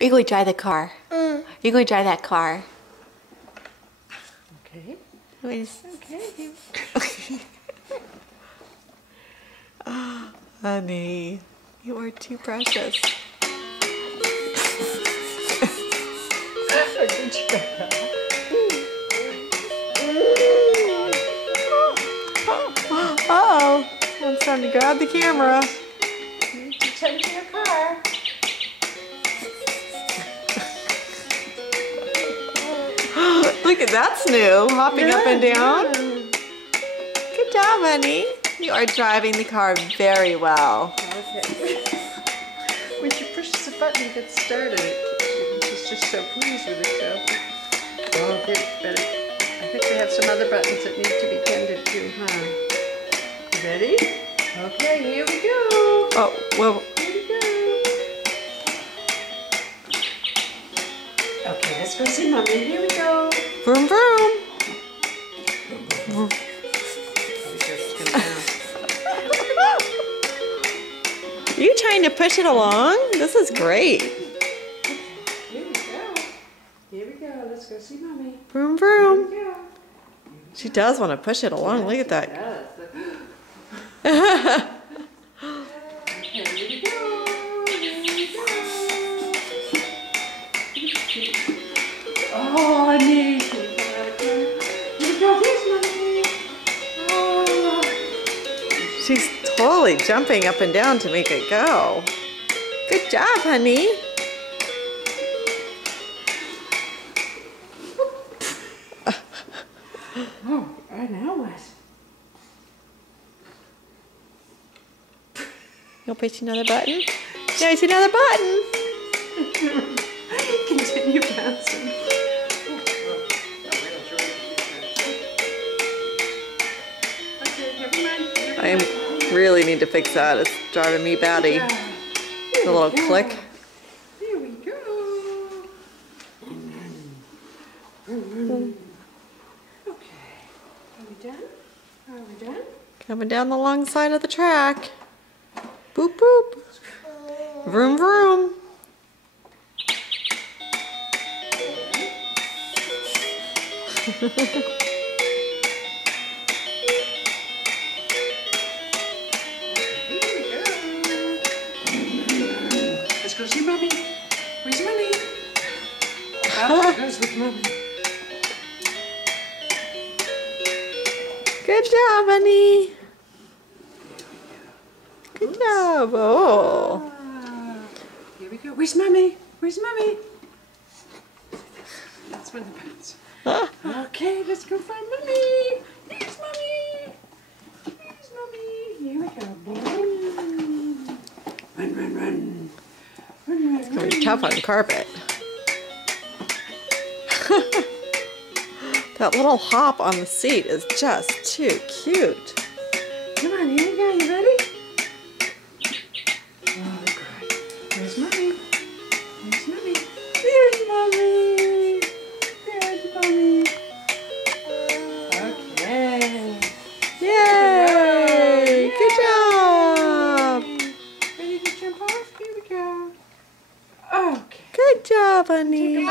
You go drive the car. You go drive that car. Okay. Okay. Oh, honey, you are too precious. Uh-oh, I'm starting to grab the camera. Pretend to your car. Look at that's new, hopping up and down. Good job, honey. You are driving the car very well. Okay. When she pushes the button to get started, she's just so pleased with herself. Oh, good. Better. I think we have some other buttons that need to be tended to, huh? You ready? Okay, here we go. Oh, well. Here we go. Okay, let's go see Mommy. Here we go. Vroom, vroom. Are you trying to push it along? This is great. Here we go. Here we go. Let's go see Mommy. Vroom, Here vroom. we go. She does want to push it along. Look at that. Okay, here we go. Here we go. Oh, neat. Here we go. Here's Mommy. Oh. She's totally jumping up and down to make it go. Good job, honey. Oh, now what? You'll push another button? Yeah, it's another button. Continue bouncing. Okay, never mind. I really need to fix that. It's driving me batty. The little click. Here we go. Okay. Are we done? Are we done? Coming down the long side of the track. Boop, boop. Vroom, vroom. Let's go see Mommy. Where's Mommy? Papa goes with Mommy. Good job, honey. Good job. Oh. Here we go. Where's Mommy? Where's Mommy? That's one of the buttons. Okay, let's go find Mommy. Here's Mommy. Here's Mommy. Here we go. Run, run, run. Run, run, It's gonna be run. tough on carpet. That little hop on the seat is just too cute. Come on, here we go. You ready? Oh, good. Where's Mommy? Where's Mommy? There's Mommy. There's Mommy. Okay. Yay! Good job! Ready to jump off? Here we go. Okay. Good job, honey.